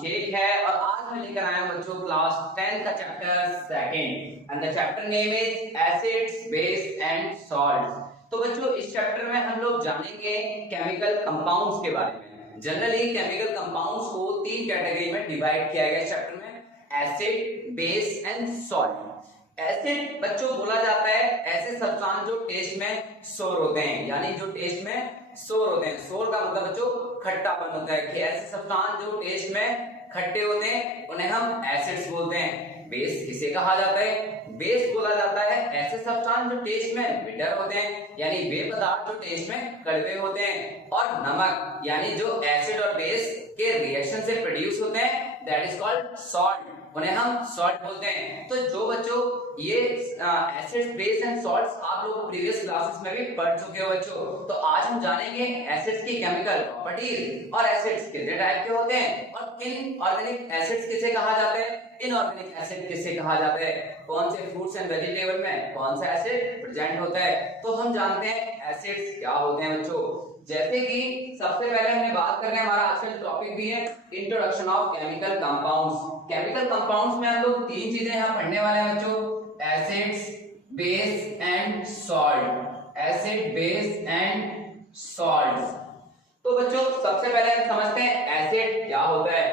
अभिषेक है और आज मैं लेकर आया हूं बच्चों क्लास 10 का chapter second and the chapter name is acids base and salts. तो बच्चों इस चैप्टर में हम लोग जानेंगे केमिकल कंपाउंड्स के बारे में। जनरली केमिकल कंपाउंड्स को तीन कैटेगरी में डिवाइड किया गया है चैप्टर में, acid, base and salt. Acid बच्चों बोला जाता है ऐसे सब्सटेंस जो टेस्ट में सोर होते हैं, यानी जो टेस्ट में सोर होते हैं। सोर का मतलब बच्चों खट्टापन होता है कि ऐसे सब्सटेंस जो टेस्ट में खट्टे होते हैं उन्हें हम एसिड्स बोलते हैं। बेस किसे कहा जाता है? बेस बोला जाता है ऐसे सब्सटेंस जो टेस्ट में बिटर होते हैं, यानी वे पदार्थ जो टेस्ट में कड़वे होते हैं। और नमक यानी जो एसिड और बेस के रिएक्शन से प्रोड्यूस होते हैं, दैट इज कॉल्ड सॉल्ट, उन्हें हम सॉल्ट बोलते हैं। तो जो बच्चों ये एसिड्स, बेस एंड सॉल्ट्स आप लोग प्रीवियस क्लासेस में भी पढ़ चुके हो बच्चों। तो आज हम जानेंगे एसिड्स की केमिकल प्रॉपर्टीज और एसिड्स कितने टाइप के होते हैं और किन ऑर्गेनिक एसिड्स किसे कहा जाता है, इनऑर्गेनिक एसिड किसे कहा जाता है, कौन से फ्रूट्स एंड वेजिटेबल में कौन सा एसिड प्रेजेंट होता है। तो हम जानते हैं एसिड्स क्या होते हैं बच्चों। जैसे कि सबसे पहले हमने बात कर रहे हैं, हमारा आज का टॉपिक भी है introduction of chemical compounds. Chemical compounds में हम लोग तीन चीजें यहाँ पढ़ने वाले हैं बच्चों, acids, base and salt. Acid, base and salts. तो बच्चों सबसे पहले हम समझते हैं एसिड क्या होता है।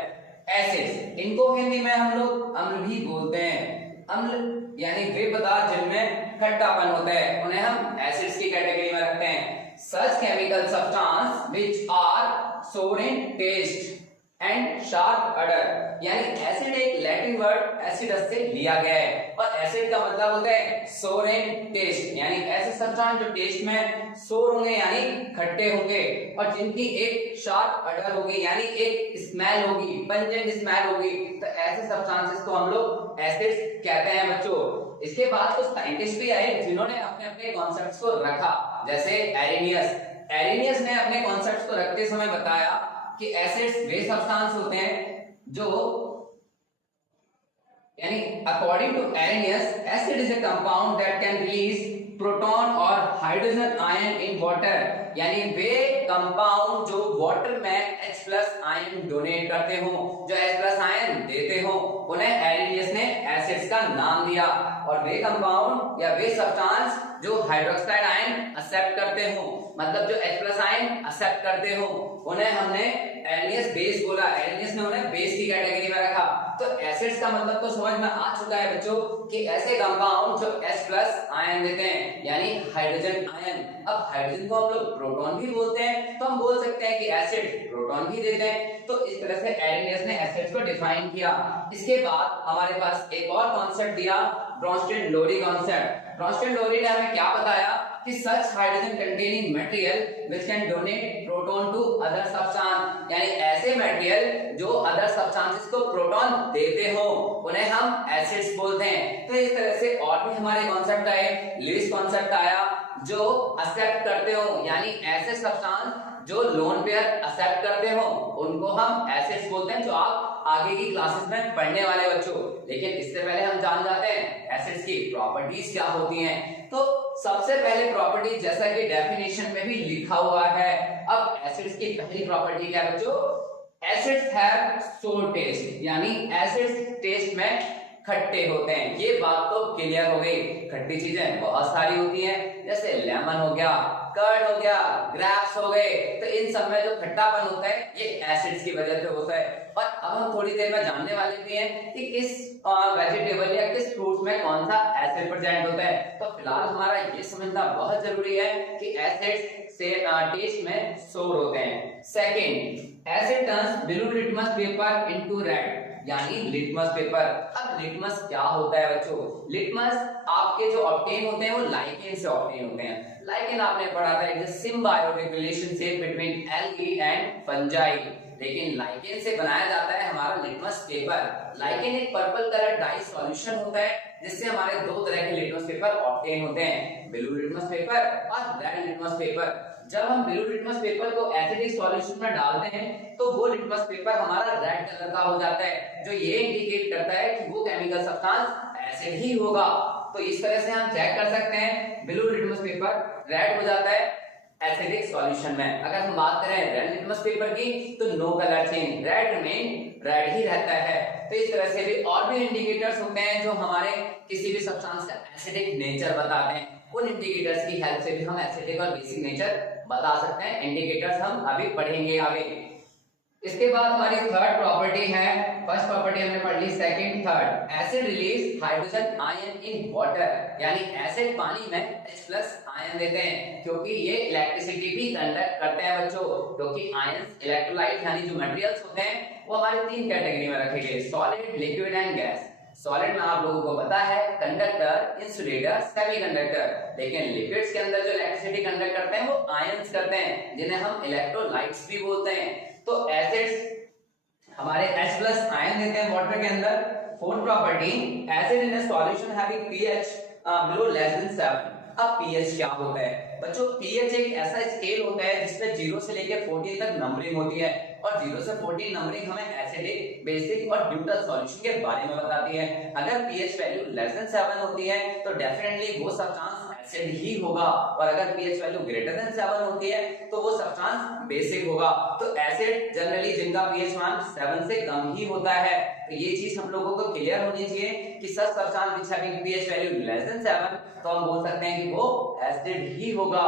एसिड्स, इनको हिंदी में हम लोग अम्ल भी बोलते हैं। अम्ल यानी वे पदार्थ जिनमें खट्टापन होता है उन्हें हम एसिड्स की कैटेगरी में रखते हैं। Such chemical substance which are sour in taste and sharp odor, यानी एसिड एक लैटिन वर्ड एसिडस से लिया गया है और एसिड का मतलब होता है सोर इन टेस्ट, यानी ऐसे सब्सटेंस जो टेस्ट में सोर होंगे यानी खट्टे होंगे और जिनकी एक शार्प अडर होगी यानी एक स्मेल होगी, पंजेंट स्मेल होगी। तो ऐसे सब्सटेंसेस को हम लोग एसिड्स कहते हैं बच्चों। इसके बाद कुछ साइंटिस्ट भी आए जिन्होंने अपने अपने कॉन्सेप्ट्स को रखा, जैसे एरेनियस ने अपने कॉन्सेप्ट्स को रखते समय बताया कि एसिड्स वे सब्सटेंस होते हैं जो, यानी according to Arrhenius acid is a compound that can release proton और हाइड्रोजन आयन इन वाटर, यानी वे कंपाउंड जो वाटर में H+ आयन डोनेट करते हो, जो H+ आयन देते हो, उन्हें एरेनियस ने एसिड्स का नाम दिया। और वे कंपाउंड या वे सब्सटेंस जो हाइड्रोक्साइड आयन एक्सेप्ट करते हो, मतलब जो H+ आयन एक्सेप्ट करते हो, उन्हें हमने एरेनियस बेस बोला। एरेनियस ने उन्हें बेस की कैटेगरी में रखा। तो एसिड्स का मतलब तो समझ में आ चुका है बच्चों कि ऐसे कंपाउंड जो H+ आयन देते हैं, यानी हाइड्रोजन आयन। अब हाइड्रोजन को हम लोग प्रोटॉन भी बोलते हैं, तो हम बोल सकते हैं कि एसिड प्रोटॉन भी देते हैं। तो इस तरह से एरेनियस ने एसिड्स को डिफाइन किया। इसके बाद हमारे पास एक और कॉन्सेप्ट दिया, ब्रोंस्टेड-लोरी कॉन्सेप्ट। ब्रोंस्टेड-लोरी ने हमें क्या बताया कि such hydrogen containing material which can donate proton to other substance, यानी ऐसे मटेरियल जो अदर सब्सटेंसेस को प्रोटॉन देते हो उन्हें हम एसिड्स बोलते हैं। तो इस तरह से और भी हमारे कॉन्सेप्ट आए। लुईस कॉन्सेप्ट आया जो एक्सेप्ट करते हो, यानी ऐसे सब्सटेंस जो लोन पेयर एक्सेप्ट करते हो उनको हम एसिड्स बोलते हैं, जो आप आगे की क्लासेस में पढ़ने वाले बच्चों। लेकिन इससे पहले हम जान जाते हैं एसिड्स की प्रॉपर्टीज क्या होती हैं। तो सबसे पहले प्रॉपर्टी, जैसा कि डेफिनेशन में भी लिखा हुआ है, अब एसिड्स की पहली प्रॉपर्टी क्या है बच्चों? एसिड्स हैव सोर टेस्ट, यानी एसिड्स टेस्ट में खट्टे होते हैं। ये बात तो क्लियर हो गई। खट्टी चीजें बहुत सारी होती हैं, जैसे लेमन हो गया, कर्ड हो गया, ग्रेप्स हो गए। तो इन सब में जो खट्टापन होता है ये एसिड्स की वजह से होता है। और अब हम थोड़ी देर में जानने वाले भी हैं कि किस वेजिटेबल या किस फ्रूट्स में कौन सा एसिड प्रेजेंट होता है। तो फिलहाल हमारा ये समझना बहुत जरूरी है कि एसिड्स से टेस्ट में सोर होते हैं। Second, asset turns blue litmus paper into red, यानी लिटमस पेपर। अब लिटमस क्या होता है बच्चों? लिटमस आपके जो ऑब्टेन होते हैं वो लाइकेन से ऑब्टेन होते हैं। लाइकेन आपने पढ़ा था, it is symbiotic relationship between algae and fungi. लेकिन लाइकेन से बनाया जाता है हमारा लिटमस पेपर। लाइकेन एक पर्पल कलर डाई सॉल्यूशन होता है जिससे हमारे दो तरह के लिटमस पेपर ऑब्टेन होते हैं, ब्लू लिटमस पेपर और रेड लिटमस पेपर। जब हम ब्लू लिटमस पेपर को एसिडिक सॉल्यूशन में डालते हैं तो वो लिटमस पेपर हमारा रेड कलर का हो जाता है, जो ये इंडिकेट करता है कि वो केमिकल सब्सटेंस एसिड ही होगा। तो इस तरह से हम चेक कर सकते हैं ब्लू लिटमस पेपर रेड हो जाता है एसिडिक सॉल्यूशन में। अगर हम बात करें रेड लिटमस पेपर की तो no colour change, red remain red ही रहता है। तो इस तरह से भी और भी इंडिकेटर्स होते हैं जो हमारे किसी भी सब्सटेंस का एसिडिक नेचर बताते हैं। उन इंडिकेटर्स की हेल्प से भी हम एसिडिक और बेसिक नेचर बता सकते हैं। इंडिकेटर्स हम अभी पढ़ेंगे आगे। इसके बाद हमारी थर्ड प्रॉपर्टी है, फर्स्ट प्रॉपर्टी हमने पढ़ ली, second third, acid release hydrogen ion in water, यानी एसिड पानी में H+ आयन देते हैं क्योंकि ये इलेक्ट्रिसिटी भी कंडक्ट करते हैं बच्चों। क्योंकि आयंस इलेक्ट्रोलाइट यानी जो मटेरियल्स होते हैं वो हमारे तीन कैटेगरी में रखे गए, solid, liquid and gas. Solid में आप लोगों को पता है कंडक्टर, इंसुलेटर, सेमीकंडक्टर, लेकिन लिक्विड्स के अंदर जो इलेक्ट्रिसिटी कंडक्ट करते हैं वो आयंस करते हैं जिन्हें हम इलेक्ट्रोलाइट्स भी बोलते हैं। तो एसिड्स हमारे H+ आयन देते हैं वाटर के अंदर। Fourth property, acid in a solution having pH below less than 7। अब pH क्या होता है बच्चों? pH एक ऐसा स्केल होता है जिसमें 0 से लेकर 14 तक नंबरिंग होती है और 0 से 14 नंबरिंग हमें एसिडिक, बेसिक और न्यूट्रल सॉल्यूशन के बारे में बताती है। अगर pH वैल्यू लेस देन 7 होती है तो डेफिनेटली वो सब्सटेंस एसिड ही होगा, और अगर pH वैल्यू ग्रेटर देन 7 होती है तो वो सब्सटेंस बेसिक होगा। तो एसिड जनरली जिनका pH मान 7 से कम ही होता है। तो ये चीज हम लोगों को क्लियर होनी चाहिए कि such substance which having pH value less than 7 तो हम बोल सकते हैं कि वो एसिड ही होगा।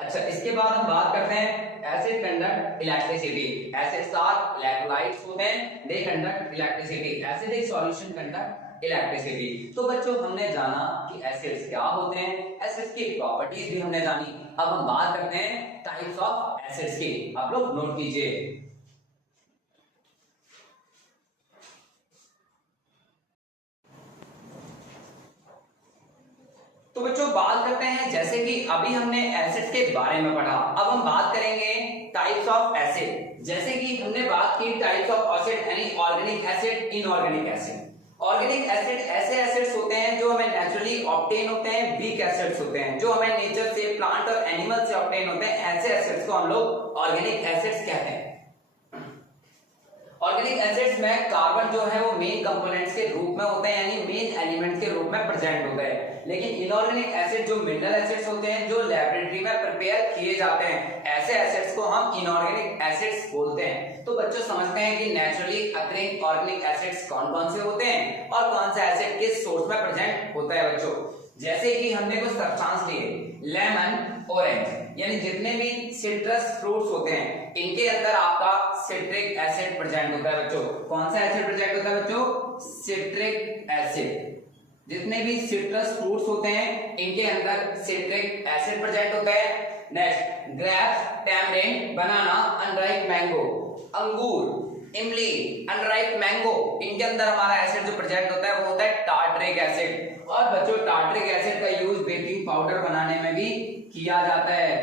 अच्छा, इसके बाद हम बात करते हैं acid conduct electricity. Acids are electrolytes होते हैं, they conduct electricity. Acidic solution conduct electricity. तो बच्चों हमने जाना कि एसिड्स क्या होते हैं, एसिड्स की प्रॉपर्टीज भी हमने जानी। अब हम बात करते हैं टाइप्स ऑफ एसिड्स की। आप लोग नोट कीजिए। तो बच्चों बात करते हैं, जैसे कि अभी हमने एसिड्स के बारे में पढ़ा, अब हम बात करेंगे टाइप्स ऑफ एसिड। जैसे कि हमने बात की टाइप्स ऑफ एसिड यानी organic acid, inorganic acid. Organic acid ऐसे एसिड्स होते हैं जो हमें नेचुरली ऑब्टेन होते हैं, वीक एसिड्स होते हैं जो हमें नेचर से, प्लांट और एनिमल से ऑब्टेन होते हैं। ऐसे एसिड्स को हम लोग ऑर्गेनिक एसिड्स कहते हैं। ऑर्गेनिक एसिड्स में कार्बन जो है वो मेन कंपोनेंट्स के रूप में होते हैं, यानी मेन एलिमेंट के रूप में प्रेजेंट होता है। लेकिन इनऑर्गेनिक एसिड जो मिनरल एसिड्स होते हैं जो लेबोरेटरी में प्रिपेयर किए जाते हैं, ऐसे एसिड्स को हम इनऑर्गेनिक एसिड्स बोलते हैं। तो बच्चों समझते हैं कि नेचुरली अकरिंग ऑर्गेनिक एसिड्स कौन-कौन से होते हैं और कौन सा एसिड किस सोर्स में प्रेजेंट होता है बच्चों। जैसे कि हमने कुछ सब्सटेंस लिए, लेमन, ऑरेंज, यानी जितने भी सिट्रस फ्रूट्स होते हैं इनके अंदर आपका सिट्रिक एसिड प्रेजेंट होता है बच्चों। कौन सा एसिड प्रेजेंट होता है बच्चों? Citric acid. जितने भी सिट्रस फ्रूट्स होते हैं इनके अंदर सिट्रिक एसिड प्रेजेंट होता है। नेक्स्ट, ग्रेप्स, टैमरिंड, बनाना, अनराइप मैंगो, अंगूर, इमली, अनराइप मैंगो, इनके अंदर हमारा एसिड जो प्रेजेंट होता है वो होता है टार्टरिक एसिड। और बच्चों टार्टरिक एसिड का यूज बेकिंग पाउडर बनाने में भी किया जाता है।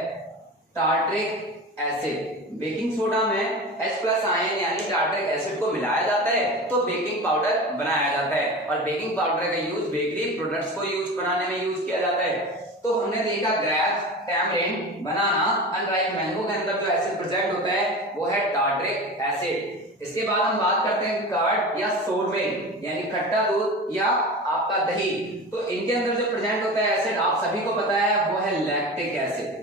टार्टरिक एसिड, बेकिंग सोडा में H+ आयन यानी टार्टरिक एसिड को मिलाया जाता है तो बेकिंग पाउडर बनाया जाता है, और बेकिंग पाउडर का यूज बेकरी प्रोडक्ट्स को यूज बनाने में यूज किया जाता है। तो हमने देखा ग्रेप्स, टैमरिंड, बनाना, अनराइप मैंगो के अंदर जो एसिड प्रेजेंट होता है वो है टार्टरिक एसिड। इसके बाद हम बात करते हैं कर्ड या सोरबेट यानी खट्टा दूध या आपका दही। तो इनके अंदर जो प्रेजेंट होता है एसिड आप सभी को पता है वो है लैक्टिक एसिड,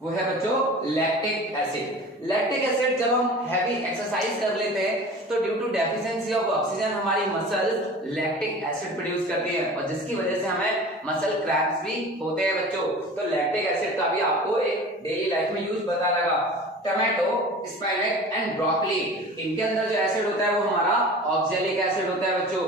वो है बच्चों लैक्टिक एसिड। लैक्टिक एसिड जब हम हैवी एक्सरसाइज कर लेते हैं तो due to deficiency of oxygen हमारी मसल लैक्टिक एसिड प्रोड्यूस करती है और जिसकी वजह से हमें मसल क्रैम्प्स भी होते हैं बच्चों। तो लैक्टिक एसिड का भी आपको एक डेली लाइफ में यूज पता लगा। टोमेटो, स्पाइनच एंड ब्रोकली, इनके अंदर जो एसिड होता है वो हमारा ऑक्जेलिक एसिड होता है बच्चों,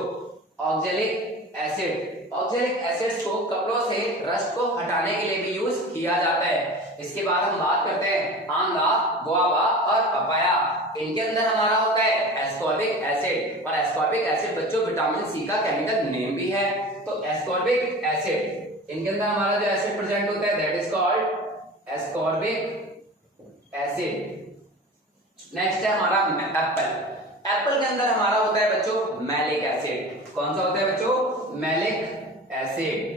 ऑक्जेलिक एसिड। ऑक्जेलिक एसिड्स को कपड़ों से रस्ट को हटाने के लिए भी यूज किया जाता है। इसके बाद हम बात करते हैं आंवला, गुआवा और पपाया, इनके अंदर हमारा होता है एस्कॉर्बिक एसिड, और एस्कॉर्बिक एसिड बच्चों विटामिन सी का केमिकल नेम भी है। तो एस्कॉर्बिक एसिड, इनके अंदर हमारा जो एसिड प्रेजेंट होता है that is called ascorbic acid. Next है हमारा एप्पल। एप्पल के अंदर हमारा होता है बच्चों मैलिक एसिड। कौन सा होता है बच्चों? Malic acid.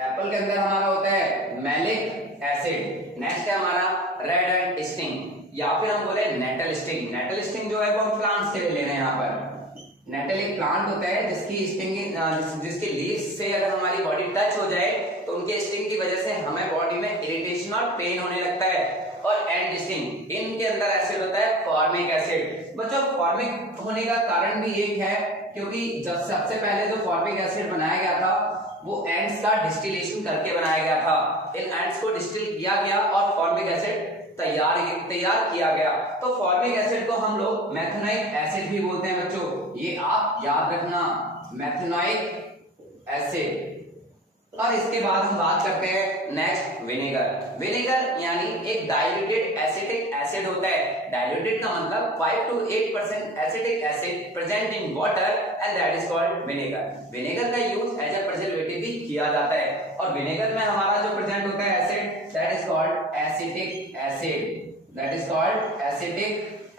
एप्पल के अंदर हमारा होता है मैलिक एसिड। नेक्स्ट है हमारा रेड एंड स्टिंग या फिर हम बोले नेटल स्टिंग। नेटल स्टिंग जो है वो हम प्लांट्स के लिए ले रहे हैं यहाँ पर। नेटल एक प्लांट होता है जिसकी स्टिंग जिसके लीव्स से अगर हमारी बॉडी टच हो जाए तो तो उनके स्टिंग की वजह से हमें बॉडी में इरिटेशन और पेन होने लगता है। और एंड स्टिंग, इनके अंदर एसिड होता है फॉर्मिक एसिड। बच्चों फॉर्मिक होने का कारण भी एक है क्योंकि जब सबसे पहले जो फॉर्मिक एसिड बनाया गया था वो एंड्स का डिस्टिलेशन करके बनाया गया था। इन एंड्स को डिस्टिल किया गया और फॉर्मिक एसिड तैयार किया गया। तो फॉर्मिक एसिड को हम लोग मेथनोइक एसिड भी बोलते हैं बच्चों, ये आप याद रखना, मेथनोइक एसिड। और इसके बाद हम बात करते हैं नेक्स्ट विनेगर। विनेगर यानी एक डाइल्यूटेड एसिटिक एसिड होता है। डाइल्यूटेड का मतलब 5 to 8% acetic acid present in water and that is called vinegar. Vinegar का यूज एज अ प्रिजर्वेटिव भी किया जाता है और विनेगर में हमारा जो प्रेजेंट होता है acid that is called acetic acid, that is called acetic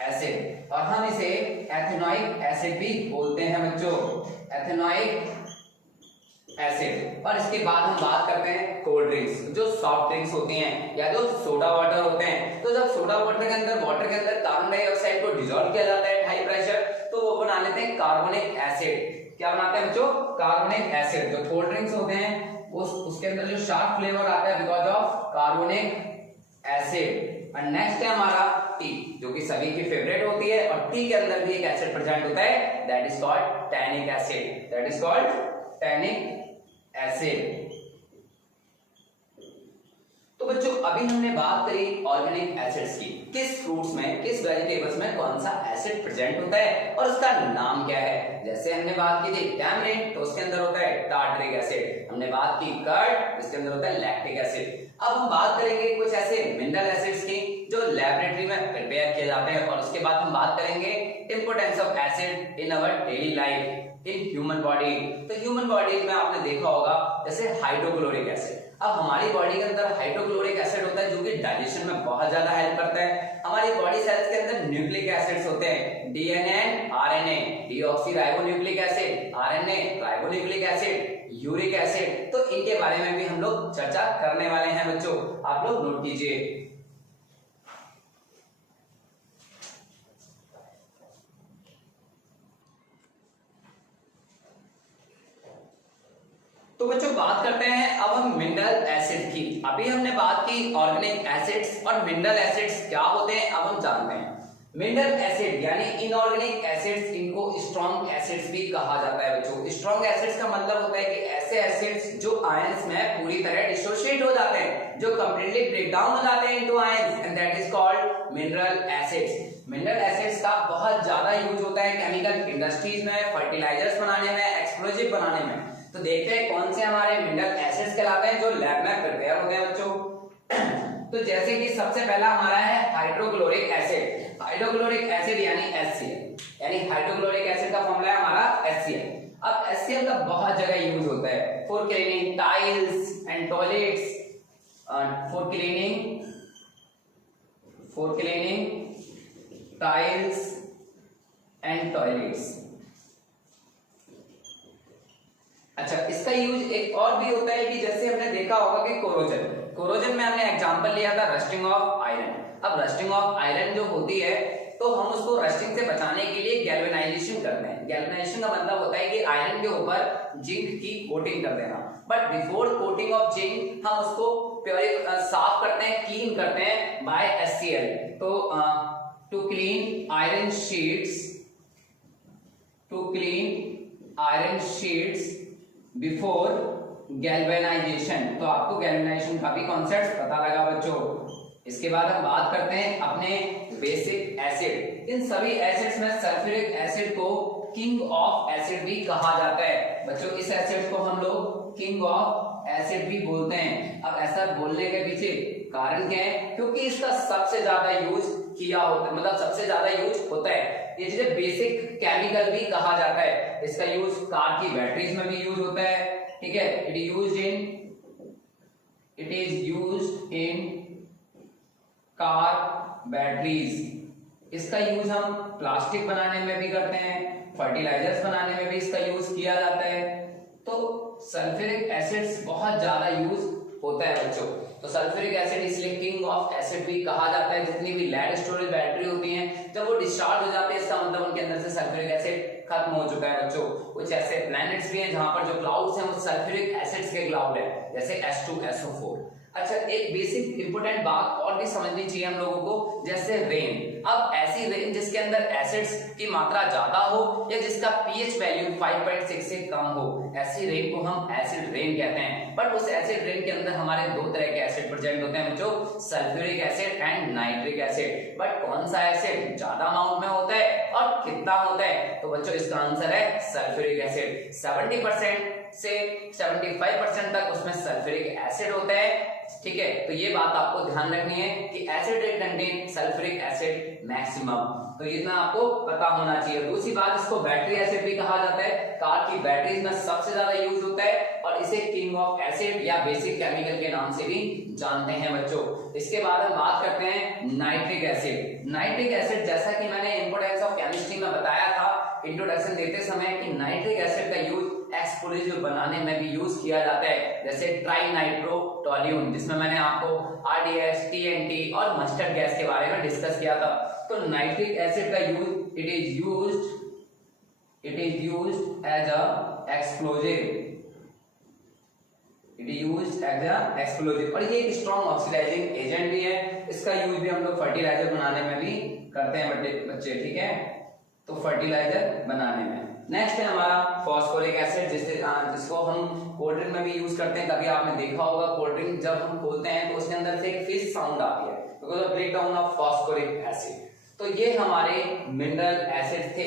acid. और हम इसे एथेनोइक एसिड भी बोलते हैं बच्चों, एथेनोइक एसिड। और इसके बाद हम बात करते हैं कोल्ड ड्रिंक्स, जो सॉफ्ट ड्रिंक्स होती हैं या जो सोडा वाटर होते हैं। तो जब सोडा वाटर के अंदर कार्बन डाइऑक्साइड को डिसॉल्व किया जाता है हाई प्रेशर, तो वो बना लेते हैं कार्बोनिक एसिड। क्या बनाते हैं बच्चों? Carbonic acid. जो कोल्ड ड्रिंक्स होते हैं उसके अंदर जो शार्प फ्लेवर आता है बिकॉज ऑफ कार्बोनिक एसिड। और नेक्स्ट है हमारा टी, जो कि सभी की फेवरेट होती है और टी के अंदर भी एक एसिड प्रेजेंट होता है that is called tannic acid, that is called tannic acid. तो बच्चों अभी हमने बात करी ऑर्गेनिक एसिड्स की, किस फ्रूट्स में किस वेजिटेबल्स में कौन सा एसिड प्रेजेंट होता है और उसका नाम क्या है। जैसे हमने बात की थी टैमरिंड, तो उसके अंदर होता है टार्टरिक एसिड। हमने बात की कर्ड, इसके अंदर होता है लैक्टिक एसिड। अब हम बात करेंगे कुछ ऐसे मिनरल एसिड्स की जो लैबोरेटरी में प्रिपेयर किए जाते हैं और उसके बाद हम बात करेंगे importance of acid in our daily life in human body. तो ह्यूमन बॉडी में आपने देखा होगा जैसे हाइड्रोक्लोरिक एसिड। अब हमारी बॉडी के अंदर हाइड्रोक्लोरिक एसिड होता है जो कि डाइजेशन में बहुत ज्यादा हेल्प करता है। हमारी बॉडी सेल्स के अंदर न्यूक्लिक एसिड्स होते हैं, DNA and RNA, deoxyribonucleic acid, RNA ribonucleic acid, uric acid. तो इनके बारे में भी हम लोग चर्चा करने वाले हैं बच्चों, आप लोग नोट कीजिए। तो बच्चों बात करते हैं अब हम मिनरल एसिड की। अभी हमने बात की ऑर्गेनिक एसिड्स और मिनरल एसिड्स क्या होते हैं, अब हम जानते हैं। मिनरल एसिड यानी इनऑर्गेनिक एसिड्स, इनको स्ट्रॉन्ग एसिड्स भी कहा जाता है बच्चों। स्ट्रॉन्ग एसिड्स का मतलब होता है कि ऐसे एसिड्स जो आयंस में पूरी तरह डिसोशिएट हो जाते हैं, जो कंप्लीटली ब्रेक डाउन हो जाते हैं into ions and that is called mineral acids. Mineral acids का बहुत ज्यादा यूज होता है केमिकल इंडस्ट्रीज में, फर्टिलाइजर्स बनाने में, एक्सप्लोजिव बनाने में। तो देखते हैं कौन से हमारे मिनरल एसिड्स कहलाते हैं जो लैब में प्रिपेयर होते हैं बच्चों। तो जैसे कि सबसे पहला हमारा है हाइड्रोक्लोरिक एसिड। हाइड्रोक्लोरिक एसिड यानी HCl, यानी हाइड्रोक्लोरिक एसिड का फॉर्मूला है हमारा HCl। अब HCl का बहुत जगह यूज होता है for cleaning tiles and toilets, for cleaning tiles and toilets. अच्छा, इसका यूज एक और भी होता है कि जैसे हमने देखा होगा कि कोरोजन में हमने एग्जांपल लिया था रस्टिंग ऑफ आयरन। अब रस्टिंग ऑफ आयरन जो होती है तो हम उसको रस्टिंग से बचाने के लिए गैल्वेनाइजेशन करते हैं। गैल्वेनाइजेशन का मतलब होता है कि आयरन के ऊपर जिंक की कोटिंग कर देना। But before coating of zinc हम उसको साफ करते हैं, क्लीन करते हैं बाय HCl। तो to clean iron sheets before galvanization. तो आपको गैल्वेनाइजेशन का भी कॉन्सेप्ट पता लगा बच्चों। इसके बाद हम बात करते हैं अपने बेसिक एसिड। इन सभी एसिड्स में सल्फ्यूरिक एसिड को किंग ऑफ एसिड भी कहा जाता है बच्चों। इस एसिड को हम लोग किंग ऑफ एसिड भी बोलते हैं। अब ऐसा बोलने के पीछे कारण क्या है? क्योंकि इसका सबसे ज्यादा यूज किया होता है, मतलब सबसे ज्यादा यूज होता है। ये चीजें बेसिक केमिकल भी कहा जाता है। इसका यूज कार की बैटरीज में भी यूज होता है, ठीक है। It is used in car batteries. इसका यूज हम प्लास्टिक बनाने में भी करते हैं, फर्टिलाइजर्स बनाने में भी इसका यूज किया जाता है। तो सल्फ्यूरिक एसिड्स बहुत ज्यादा यूज होता है बच्चों। तो सल्फ्यूरिक एसिड इसलिए किंग ऑफ एसिड भी कहा जाता है। जितनी भी लेड स्टोरेज बैटरी होती हैं जब वो डिस्चार्ज हो जाते हैं इसका मतलब उनके अंदर से सल्फ्यूरिक एसिड खत्म हो चुका है बच्चों। कुछ ऐसे प्लैनेट्स भी हैं जहां पर जो क्लाउड्स हैं वो सल्फ्यूरिक एसिड्स के क्लाउड है, जैसे H2SO4। अच्छा, एक बेसिक इंपोर्टेंट बात और भी समझनी चाहिए हम लोगों को, जैसे रेन। अब ऐसी रेन जिसके अंदर एसिड्स की मात्रा ज्यादा हो या जिसका पीएच वैल्यू 5.6 से कम हो, ऐसी रेन को हम एसिड रेन कहते हैं। बट उस एसिड रेन के अंदर हमारे दो तरह के एसिड प्रेजेंट होते हैं बच्चों, sulphuric acid and nitric acid. But कौन सा एसिड ज्यादा अमाउंट में होता है और कितना होता है? तो बच्चों इसका आंसर है सल्फ्यूरिक एसिड। 70% से 75% तक उसमें सल्फ्यूरिक एसिड होता है, ठीक है। तो ये बात आपको ध्यान रखनी है कि acid rate contain sulphuric acid maximum, तो इतना आपको पता होना चाहिए। दूसरी बात, इसको बैटरी एसिड भी कहा जाता है। कार की बैटरीज में सबसे ज्यादा यूज होता है और इसे किंग ऑफ एसिड या बेसिक केमिकल के नाम से भी जानते हैं बच्चों। इसके बाद हम बात करते हैं नाइट्रिक एसिड। नाइट्रिक एसिड, जैसा कि मैंने इंपोर्टेंस ऑफ केमिस्ट्री में बताया था इंट्रोडक्शन देते समय, कि नाइट्रिक एसिड का यूज एक्सप्लोजिव बनाने में भी यूज किया जाता है, जैसे ट्राई नाइट्रोटोल्यून, जिसमें मैंने आपको RDS, TNT और मस्टर्ड गैस के बारे में डिस्कस किया था। तो नाइट्रिक एसिड का use it is used as a explosive, और ये एक स्ट्रॉन्ग ऑक्सीडाइजिंग एजेंट भी है। इसका यूज भी हम लोग फर्टिलाइजर बनाने में भी करते हैं बच्चे, ठीक है, तो फर्टिलाइजर बनाने में। नेक्स्ट है हमारा फॉस्फोरिक एसिड, जिसको हम कोल्ड ड्रिंक में भी यूज करते हैं। कभी आपने देखा होगा कोल्ड ड्रिंक जब हम खोलते हैं तो उसके अंदर से एक फिश साउंड आती है, because of break down of phosphoric acid. तो ये हमारे मिनरल एसिड्स थे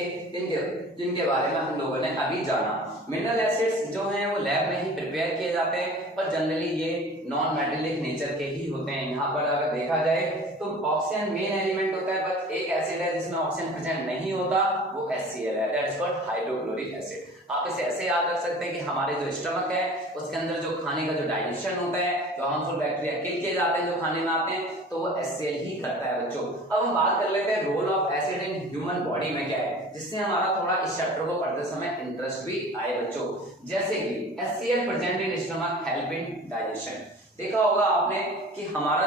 जिनके बारे में हम लोगों ने अभी जाना। मिनरल एसिड्स जो हैं वो लैब में ही प्रिपेयर किए जाते हैं, पर जनरली ये नॉन मेटेलिक नेचर के ही होते हैं। यहाँ पर अगर देखा जाए तो ऑक्सीजन मेन एलिमेंट होता है, बट एक एसिड है जिसमें ऑक्सीजन प्रेजेंट नहीं होता, वो HCl है, that is called hydrochloric acid. आप इसे ऐसे याद रख सकते हैं कि हमारे जो स्टमक है उसके अंदर जो खाने का जो डाइजेशन होता है, जो हार्मफुल बैक्टीरिया किल किए जाते हैं जो खाने में आते हैं, तो वो HCl ही करता है बच्चों। अब हम बात कर लेते हैं role of acid in human body में क्या है, जिससे हमारा थोड़ा इस चैप्टर को पढ़ते समय इंटरेस्ट भी आए बच्चों। जैसे कि HCl present in stomach help in digestion. देखा होगा आपने कि हमारा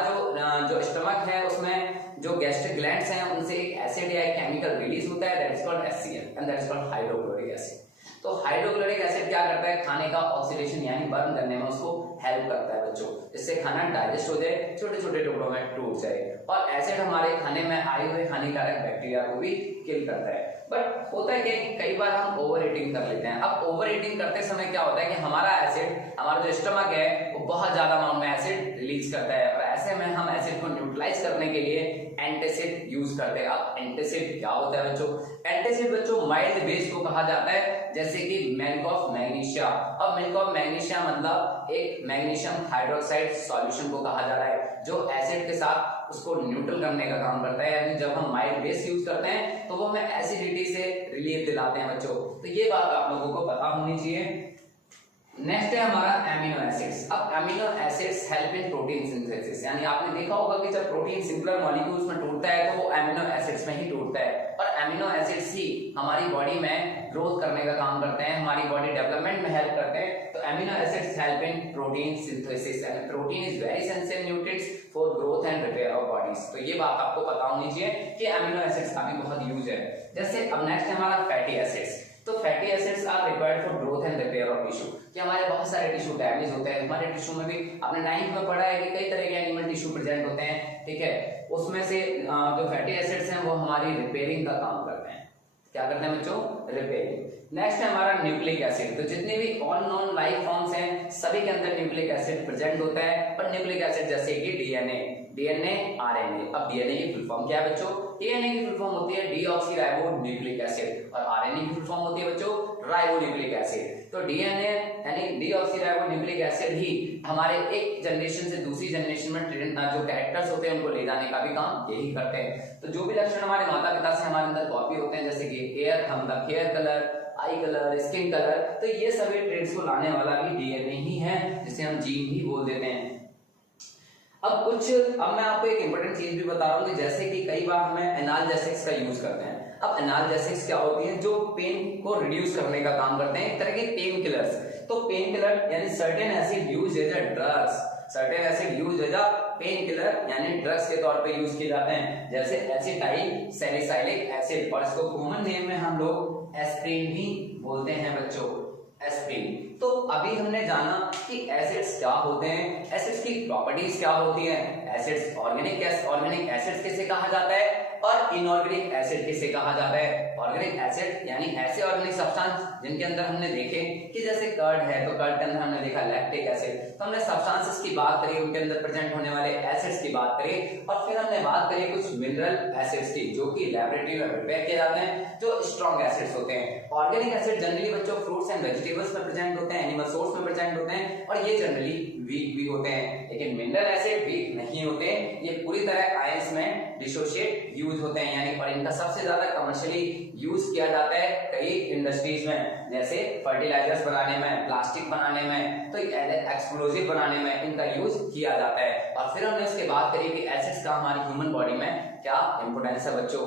जो स्टमक है उसमें जो गैस्ट्रिक ग्लैंड्स हैं उनसे एक एसिड या एक केमिकल रिलीज होता है, that is called HCl and that is called hydrochloric acid. तो हाइड्रोक्लोरिक एसिड क्या करता है, खाने का ऑक्सीडेशन यानी बर्न करने में उसको हेल्प करता है बच्चों, जिससे खाना डाइजेस्ट हो जाए, छोटे छोटे टुकड़ों में टूट जाए। और एसिड हमारे खाने में आए हुए हानिकारक बैक्टीरिया को भी किल करता है। बट होता है कि कई बार हम ओवर ईटिंग कर लेते हैं। अब ओवर ईटिंग करते समय क्या होता है कि हमारा एसिड, हमारा जो स्टमक है वो बहुत ज्यादा अमाउंट में एसिड रिलीज करता है, और ऐसे में हम एसिड को न्यूट्रलाइज करने के लिए एंटासिड यूज करते हैं। अब एंटासिड क्या होता है बच्चों? एंटासिड बच्चों माइल्ड बेस को कहा जाता है, जैसे कि मिल्क ऑफ मैग्नीशिया। अब मिल्क ऑफ मैग्नीशिया मतलब एक मैग्नीशियम हाइड्रोक्साइड सॉल्यूशन को कहा जा रहा है, जो एसिड के साथ उसको न्यूट्रल करने का काम करता है। यानी जब हम माइल्ड बेस यूज करते हैं तो वो हमें एसिडिटी से रिलीफ दिलाते हैं बच्चों। तो ये बात आप लोगों को पता होनी चाहिए। नेक्स्ट है हमारा एमिनो एसिड्स। अब amino acids help in protein synthesis, यानी आपने देखा होगा कि जब प्रोटीन सिंपलर मॉलिक्यूल्स में टूटता है तो वो एमिनो एसिड्स में ही टूटता है, और एमिनो एसिड्स ही हमारी बॉडी में ग्रोथ करने का काम करते हैं, हमारी बॉडी डेवलपमेंट में हेल्प करते हैं। तो amino acids help in protein synthesis and protein is very essential nutrients for growth and repair of bodies. तो ये बात आपको पता होनी चाहिए कि एमिनो एसिड्स का भी बहुत यूज है। जैसे अब नेक्स्ट है हमारा फैटी एसिड्स। तो fatty acids are required for growth and repair of tissue, कि हमारे बहुत सारे टिश्यू डैमेज होते हैं। हमारे टिश्यू में भी आपने 9th में पढ़ा है कि कई तरह के एनिमल टिश्यू प्रेजेंट होते हैं, ठीक है। उसमें से जो फैटी एसिड्स हैं वो हमारी रिपेयरिंग का काम करते हैं। क्या करते हैं बच्चों? रिपेयरिंग। नेक्स्ट है हमारा न्यूक्लिक एसिड। तो जितने भी ऑल नॉन लाइफ फॉर्म्स हैं सभी के अंदर न्यूक्लिक एसिड प्रेजेंट होता है। और न्यूक्लिक एसिड जैसे कि डीएनए, आरएनए। अब डीएनए की फुल फॉर्म क्या है बच्चों? डीएनए की फुल फॉर्म होती है डीऑक्सीराइबो न्यूक्लिक एसिड, और आरएनए की फुल फॉर्म होती है बच्चों राइबो न्यूक्लिक एसिड। तो डीएनए यानी डीऑक्सीराइबो न्यूक्लिक एसिड ही हमारे एक जनरेशन से दूसरी जनरेशन में जो कैरेक्टर्स होते हैं उनको ले जाने का भी काम यही करते हैं। तो जो भी लक्षण हमारे माता पिता से हमारे अंदर कॉपी होते हैं, जैसे कि hair colour, eye colour, skin colour, तो ये सभी ट्रेड्स को लाने वाला भी डीएनए ही है, जिसे हम जीन ही बोल देते हैं। अब मैं आपको एक इंपॉर्टेंट चीज भी बता रहा हूँ कि जैसे कि कई बार हमें एनाल्जेसिक्स का यूज करते हैं। अब एनाल्जेसिक्स क्या होती है? जो पेन को रिड्यूस करने का काम करते हैं, एक तरह के पेन किलर्स। तो पेन किलर यानी certain acid used as a drugs certain acid use as a pain killer यानी ड्रग्स के तौर पे यूज किए जाते हैं, जैसे एसिटाइल सैलिसाइलिक एसिड, और इसको कॉमन नेम में हम लोग एस्प्रिन भी बोलते हैं बच्चों, एस्प्रिन। तो अभी हमने जाना कि एसिड्स क्या होते हैं, एसिड्स की प्रॉपर्टीज क्या होती हैं, एसिड्स ऑर्गेनिक एसिड्स किसे कहा जाता है और इनऑर्गेनिक एसिड किसे कहा जाता है। ऑर्गेनिक एसिड यानी ऐसे ऑर्गेनिक सब्सटेंस जिनके अंदर हमने देखे कि जैसे कर्ड है तो कर्ड के अंदर हमने देखा लैक्टिक एसिड, तो हमने सब्सटेंसेस की बात करी, उनके अंदर प्रेजेंट होने वाले एसिड्स की बात करी, और फिर हमने बात करी कुछ मिनरल एसिड्स की जो कि लैबोरेटरी में प्रिपेयर किए जाते हैं, जो स्ट्रॉन्ग एसिड्स होते हैं। ऑर्गेनिक एसिड जनरली बच्चों फ्रूट्स एंड वेजिटेबल्स में प्रेजेंट होते हैं, एनिमल सोर्स में प्रेजेंट होते हैं, और ये जनरली वीक भी होते हैं, लेकिन मिनरल एसिड वीक नहीं होते, ये पूरी तरह आयंस में डिसोशिएट यूज होते हैं यानी, और इनका सबसे ज्यादा कमर्शियली यूज किया जाता है कई इंडस्ट्रीज में, जैसे फर्टिलाइजर्स बनाने में, प्लास्टिक बनाने में, तो एक्सप्लोजिव बनाने में इनका यूज किया जाता है। और फिर हमने उसके बात करी कि एसिड्स का हमारी ह्यूमन बॉडी में क्या इंपोर्टेंस है बच्चों।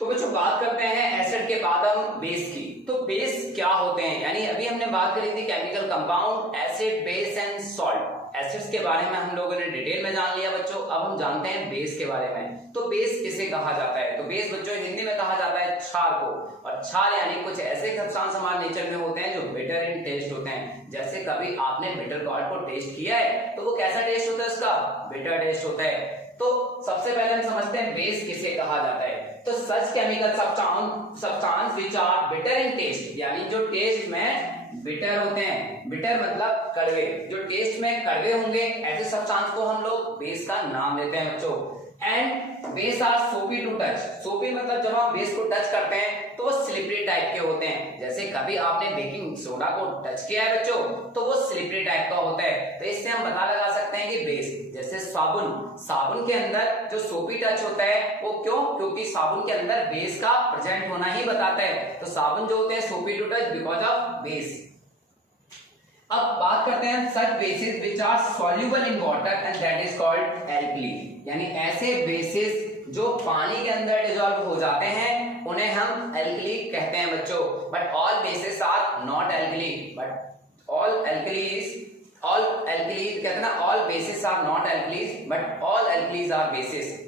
तो बच्चों बात करते हैं एसिड के बाद हम बेस की। तो बेस क्या होते हैं, यानी अभी हमने बात करी थी chemical compound, acid, base and salt. Acids के बारे में हम लोगों ने डिटेल में जान लिया बच्चों, अब हम जानते हैं बेस के बारे में। तो बेस किसे कहा जाता है, तो बेस बच्चों हिंदी में कहा जाता है क्षार को, और क्षार यानी कुछ ऐसे सब्सटेंस हमारे नेचर में होते हैं जो बिटर इन टेस्ट होते हैं। जैसे कभी आपने बिटर गॉर्ड को टेस्ट किया है तो वो कैसा टेस्ट होता है, उसका बिटर टेस्ट होता है। तो सबसे पहले हम समझते हैं बेस किसे कहा जाता है। तो such chemical substance which are bitter in taste, यानी जो टेस्ट में बिटर होते हैं, बिटर मतलब कड़वे, जो टेस्ट में कड़वे होंगे ऐसे सब्सटेंस को हम लोग बेस का नाम देते हैं बच्चों। एंड बेस आर सोपी टू टच, सोपी मतलब जब हम बेस को टच करते हैं तो वो स्लिपरी टाइप के होते हैं। जैसे कभी आपने बेकिंग सोडा को टच किया है बच्चों तो वो स्लिपरी टाइप का होता है, तो इससे हम पता लगा सकते हैं कि बेस, जैसे साबुन के अंदर जो सोपी टच होता है वो क्यों, क्योंकि साबुन के अंदर बेस का प्रेजेंट होना ही बताता है, तो साबुन जो होते हैं soapy to touch because of base. अब बात करते हैं such bases which are soluble in water and that is called alkali, यानी ऐसे बेसिस जो पानी के अंदर डिसॉल्व हो जाते हैं उन्हें हम एल्कली कहते हैं बच्चों। But all bases are not alkali, but all alkalis कहते हैं ना, all bases are not alkalis but all alkalis are bases.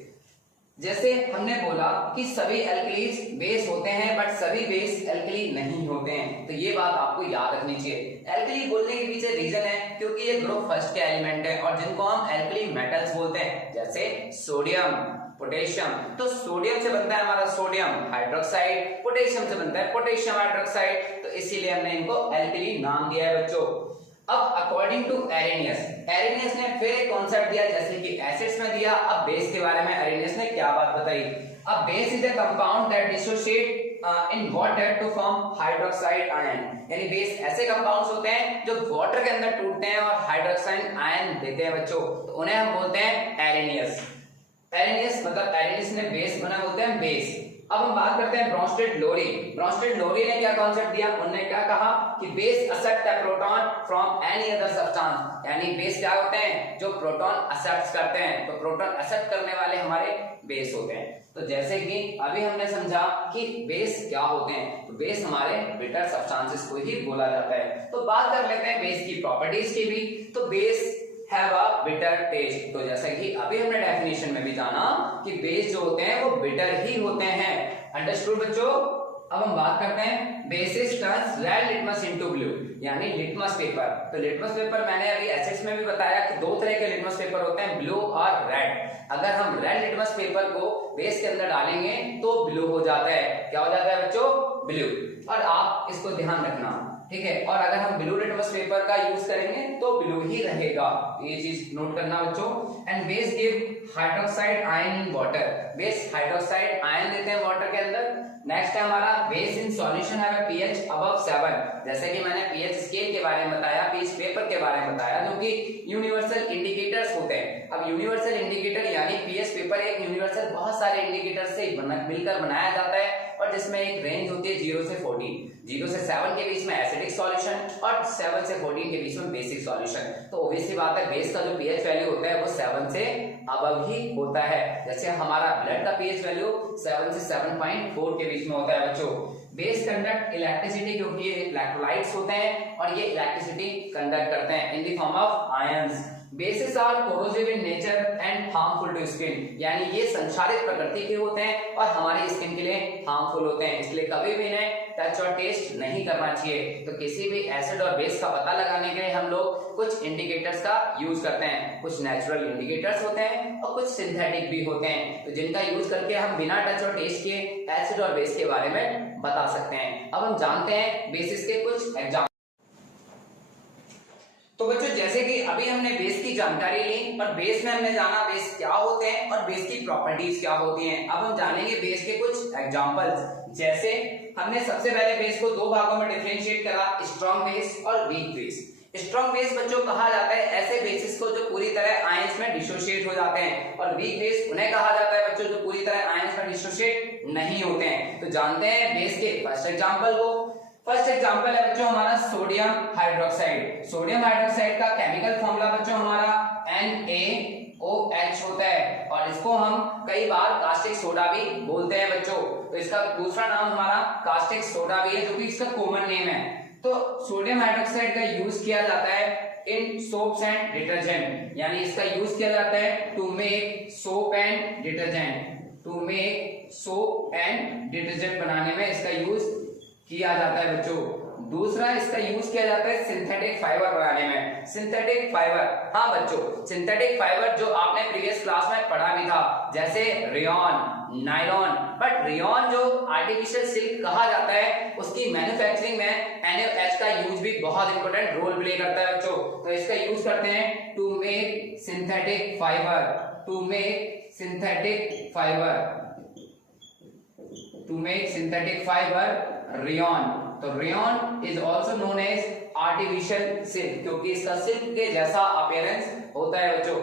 जैसे हमने बोला कि सभी एल्कलीज बेस होते हैं बट सभी बेस एल्कली नहीं होते हैं, तो ये बात आपको याद रखनी चाहिए। एल्कली बोलने के पीछे रीजन है क्योंकि ये ग्रुप फर्स्ट के एलिमेंट है और जिनको हम एल्कली मेटल्स बोलते हैं, जैसे सोडियम, पोटेशियम। तो सोडियम से बनता है हमारा सोडियम हाइड्रोक्साइड, पोटेशियम से बनता है पोटेशियम हाइड्रोक्साइड, तो इसीलिए हमने इनको एल्कली नाम दिया है बच्चों। अब अकॉर्डिंग टू एरेनियस ने फिर एक कॉन्सेप्ट दिया, जैसे कि एसिड्स में दिया, अब बेस के बारे में एरेनियस ने क्या बात बताई। अब base is a compound that dissociate in water to form hydroxide ion, यानी बेस ऐसे कंपाउंड्स होते हैं जो वाटर के अंदर टूटते हैं और हाइड्रोक्साइड आयन देते हैं बच्चों, तो उन्हें हम बोलते हैं एरेनियस। मतलब एरेनियस ने बेस बना, बोलते हैं बेस। अब हम बात करते हैं ब्रॉन्स्टेड लोरी ने क्या कॉन्सेप्ट दिया, उन्होंने क्या कहा कि base accept the proton from any other substance, यानी बेस क्या होते हैं जो प्रोटॉन एक्सेप्ट करते हैं, तो प्रोटॉन एक्सेप्ट करने वाले हमारे बेस होते हैं। तो जैसे कि अभी हमने समझा कि बेस क्या होते हैं, तो बेस हमारे बिटर सब्सटेंसेस को ही बोला जाता है। तो बात कर लेते हैं बेस की प्रॉपर्टीज की भी। तो base have a bitter taste, तो जैसा कि अभी हमने डेफिनेशन में भी जाना कि बेस जो होते हैं वो बिटर ही होते हैं। अंडरस्टूड बच्चों। अब हम बात करते हैं basis turns red litmus into blue, यानी लिटमस पेपर। तो लिटमस पेपर मैंने अभी एसिड्स में भी बताया कि दो तरह के लिटमस पेपर होते हैं, ब्लू और रेड। अगर हम रेड लिटमस पेपर को बेस के अंदर डालेंगे तो ब्लू हो जाता है। क्या हो जाता है बच्चों? ब्लू। और आप इसको ध्यान रखना, ठीक है। और अगर हम ब्लू लिटमस पेपर का यूज करेंगे तो ब्लू ही रहेगा, ये चीज नोट करना बच्चों। And base give hydroxide ion in water, base hydroxide ion देते हैं वाटर के अंदर। नेक्स्ट है हमारा base in solution have a pH above 7, जैसे कि मैंने पीएच स्केल के बारे में बताया, पीएच पेपर के बारे में बताया, जो कि यूनिवर्सल इंडिकेटर्स होते हैं। अब यूनिवर्सल इंडिकेटर यानी पीएच पेपर एक यूनिवर्सल बहुत सारे इंडिकेटर से मिलकर बनाया जाता है, और जिसमें एक रेंज होती है 0 से 14, 0 से 7 के बीच में एसिडिक सॉल्यूशन और 7 से 14 के बीच में बेसिक सॉल्यूशन। तो ऑब्वियसली बात है बेस का जो पीएच वैल्यू होता है वो 7 से अब ही होता है। जैसे हमारा ब्लड का पीएच वैल्यू 7 से 7.4 के बीच में होता है बच्चों। बेस कंडक्ट इलेक्ट्रिसिटी, क्योंकि ये इलेक्ट्रोलाइट्स होते हैं और ये इलेक्ट्रिसिटी कंडक्ट करते हैं in the form of ions. Bases are corrosive in nature and harmful to skin, यानी ये संक्षारित प्रकृति के होते हैं और हमारी स्किन के लिए हार्मफुल होते हैं, इसलिए कभी भी इन्हें टच और टेस्ट नहीं करना चाहिए। तो किसी भी एसिड और बेस का पता लगाने के लिए हम लोग कुछ इंडिकेटर्स का यूज करते हैं। कुछ नेचुरल इंडिकेटर्स होते हैं और कुछ सिंथेटिक भी होते हैं, तो जिनका यूज करके हम बिना टच और टेस्ट के एसिड और बेस के बारे में बता सकते हैं। अब हम जानते हैं बेसिस के कुछ एग्जाम्पल। तो बच्चों जैसे कि अभी हमने बेस की जानकारी ली और बेस में हमने जाना बेस क्या होते हैं और बेस की प्रॉपर्टीज क्या होती हैं। अब हम जानेंगे बेस के कुछ एग्जांपल्स। जैसे हमने सबसे पहले बेस को दो भागों में डिफरेंशिएट करा, स्ट्रॉन्ग बेस और वीक बेस। स्ट्रॉन्ग बेस बच्चों कहा जाता है ऐसे बेसिस को जो पूरी तरह आयंस में डिसोशिएट हो जाते हैं, और वीक बेस उन्हें कहा जाता है बच्चों जो पूरी तरह आयंस में डिसोशिएट नहीं होते हैं। तो जानते हैं बेस के फर्स्ट एग्जांपल को। फर्स्ट एग्जांपल है बच्चों हमारा सोडियम हाइड्रोक्साइड। सोडियम हाइड्रोक्साइड का केमिकल फॉर्मूला बच्चों हमारा NaOH होता है, और इसको हम कई बार कास्टिक सोडा भी बोलते हैं बच्चों। तो इसका दूसरा नाम हमारा कास्टिक सोडा भी है, जो कि इसका कॉमन नेम है। तो सोडियम हाइड्रोक्साइड का यूज किया जाता है इन सोप्स एंड डिटर्जेंट, यानी इसका यूज किया जाता है to make soap and detergent. To make soap and detergent बनाने में इसका यूज किया जाता है बच्चों। दूसरा इसका यूज किया जाता है सिंथेटिक फाइबर बनाने में। सिंथेटिक फाइबर, हाँ बच्चों सिंथेटिक फाइबर जो आपने प्रीवियस क्लास में पढ़ा भी था, जैसे रेयॉन, नायलॉन। बट रेयॉन जो आर्टिफिशियल सिल्क कहा जाता है, उसकी मैन्युफैक्चरिंग में NaOH का यूज भी बहुत इंपॉर्टेंट रोल प्ले करता है बच्चों। तो इसका यूज करते हैं to make synthetic fibre. To make synthetic fibre, to make synthetic fibre rayon. तो rayon is also known as artificial silk, क्योंकि इसका सिल्क के जैसा अपीयरेंस होता है बच्चों।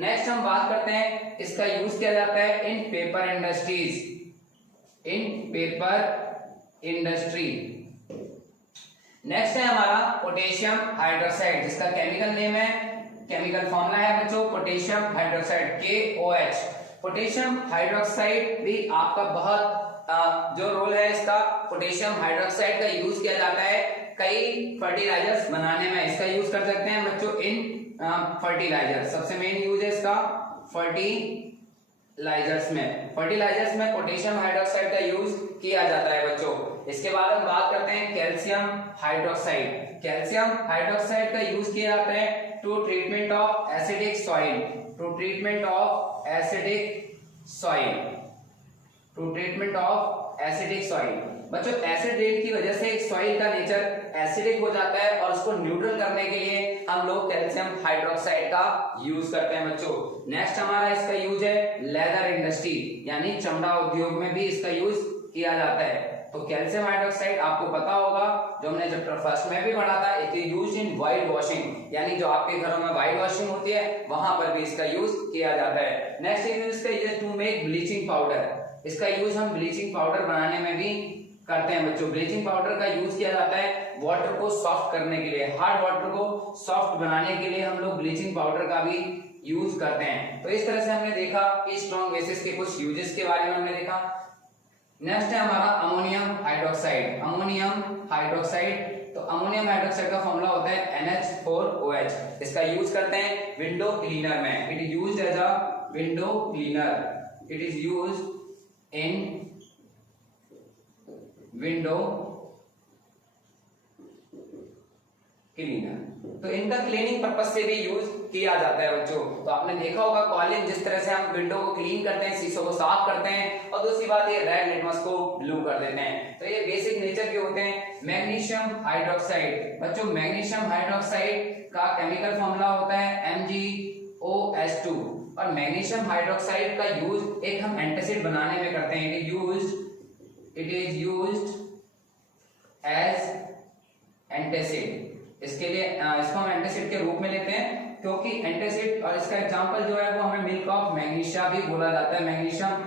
नेक्स्ट हम बात करते हैं इसका यूज किया जाता है इन पेपर इंडस्ट्रीज। इन पेपर इंडस्ट्री। नेक्स्ट है हमारा पोटेशियम हाइड्रोक्साइड, जिसका केमिकल नेम है, केमिकल फॉर्मूला है बच्चों potassium hydroxide KOH। Potassium hydroxide भी आपका बहुत जो रोल है इसका, पोटेशियम हाइड्रोक्साइड का यूज किया जाता है कई फर्टिलाइजर्स बनाने में। इसका यूज कर सकते हैं बच्चों इन फर्टिलाइजर। सबसे मेन यूज है इसका फर्टिलाइजर्स में। फर्टिलाइजर्स में पोटेशियम हाइड्रोक्साइड का यूज किया जाता है बच्चों। इसके बाद हम बात करते हैं कैल्शियम हाइड्रोक्साइड। कैल्शियम हाइड्रोक्साइड का यूज किया जाता है to treatment of acidic soil. To treatment of acidic soil. To treatment of acidic soil. बच्चों एसिड रेन की वजह से एक सॉइल का नेचर एसिडिक हो जाता है, और उसको न्यूट्रल करने के लिए हम लोग कैल्शियम हाइड्रोक्साइड का यूज करते हैं बच्चों। नेक्स्ट हमारा इसका यूज है लेदर इंडस्ट्री, यानी चमड़ा उद्योग में भी इसका यूज किया जाता है। तो कैल्शियम हाइड्रोक्साइड आपको पता होगा, जो हमने चैप्टर फर्स्ट में भी पढ़ा था, it is used in white washing, यानी जो आपके घरों में व्हाइट वॉशिंग होती है वहां पर भी इसका यूज किया जाता है। नेक्स्ट यूज है टू मेक ब्लीचिंग पाउडर। इसका यूज हम ब्लीचिंग पाउडर बनाने में भी करते हैं बच्चों। ब्लीचिंग पाउडर का यूज किया जाता है वाटर को सॉफ्ट करने के लिए, हार्ड वाटर को सॉफ्ट बनाने के लिए हम लोग ब्लीचिंग पाउडर का भी यूज करते हैं। तो इस तरह से हमने देखा कि स्ट्रॉन्ग बेसिस के कुछ यूजेस के बारे में हमने देखा। नेक्स्ट है हमारा अमोनियम हाइड्रोक्साइड। अमोनियम हाइड्रोक्साइड, तो अमोनियम हाइड्रोक्साइड का फॉर्मूला होता है NH4OH। इसका यूज करते हैं विंडो क्लीनर में। It is used as a window cleaner. It is used in window cleaner. तो इनका क्लीनिंग पर्पस से भी यूज किया जाता है बच्चों। तो आपने देखा होगा कॉलेज जिस तरह से हम विंडो को क्लीन करते हैं, शीशों को साफ करते हैं, और दूसरी बात ये रेड लिटमस को ब्लू कर देते हैं। तो ये बेसिक नेचर के होते हैं। Magnesium hydroxide. बच्चों मैग्नीशियम हाइड्रोक्साइड का केमिकल फॉर्मूला होता है MgOH2, और मैग्नीशियम हाइड्रोक्साइड का यूज एक हम एंटासिड बनाने में करते हैं। It is used as antacid. इसके लिए इसको हम एंटासिड के रूप में लेते हैं, क्योंकि एंटासिड, और इसका एग्जांपल जो है वो हमें मिल्क ऑफ मैग्नीशिया भी बोला जाता है। मैग्नीशियम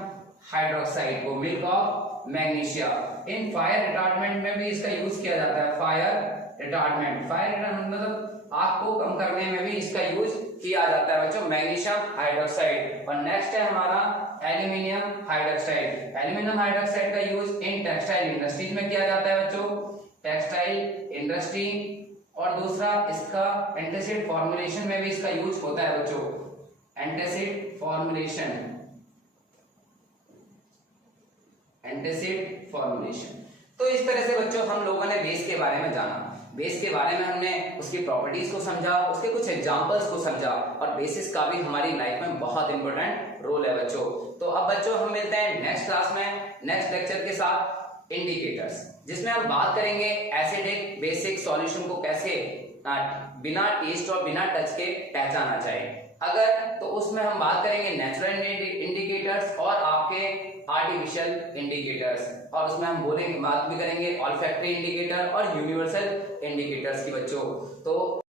हाइड्रोक्साइड को मिल्क ऑफ मैग्नीशिया। इन फायर रिटार्डमेंट में भी इसका यूज किया जाता है। फायर रिटार्डमेंट, फायर रिटार्डमेंट मतलब आग को कम करने में भी इसका यूज किया जाता है बच्चों, मैग्नीशियम हाइड्रोक्साइड। और नेक्स्ट है हमारा एल्यूमिनियम हाइड्रोक्साइड। एल्यूमिनियम हाइड्रोक्साइड का यूज इन टेक्सटाइल इंडस्ट्रीज में किया जाता है बच्चों, टेक्सटाइल इंडस्ट्री। और दूसरा इसका एंटासिड फॉर्मुलेशन में भी इसका यूज होता है बच्चों, एंटासिड फॉर्मुलेशन, एंटासिड फॉर्मुलेशन। तो इस तरह से बच्चों हम लोगों ने बेस के बारे में जाना। बेस के बारे में हमने उसकी प्रॉपर्टीज को समझा, उसके कुछ एग्जांपल्स को समझा, और बेसिस का भी हमारी लाइफ में बहुत इंपॉर्टेंट रोल है बच्चों। तो अब बच्चों हम मिलते हैं नेक्स्ट क्लास में, नेक्स्ट लेक्चर के साथ, इंडिकेटर्स, जिसमें हम बात करेंगे एसिडिक बेसिक सॉल्यूशन को कैसे बिना टेस्ट और बिना टच के पहचाना जाए। अगर तो उसमें हम बात करेंगे नेचुरल इंडिकेटर्स और आपके आर्टिफिशियल इंडिकेटर्स, और उसमें हम बोलेंगे बात भी करेंगे ऑल्फैक्टरी इंडिकेटर और यूनिवर्सल इंडिकेटर्स की बच्चों। तो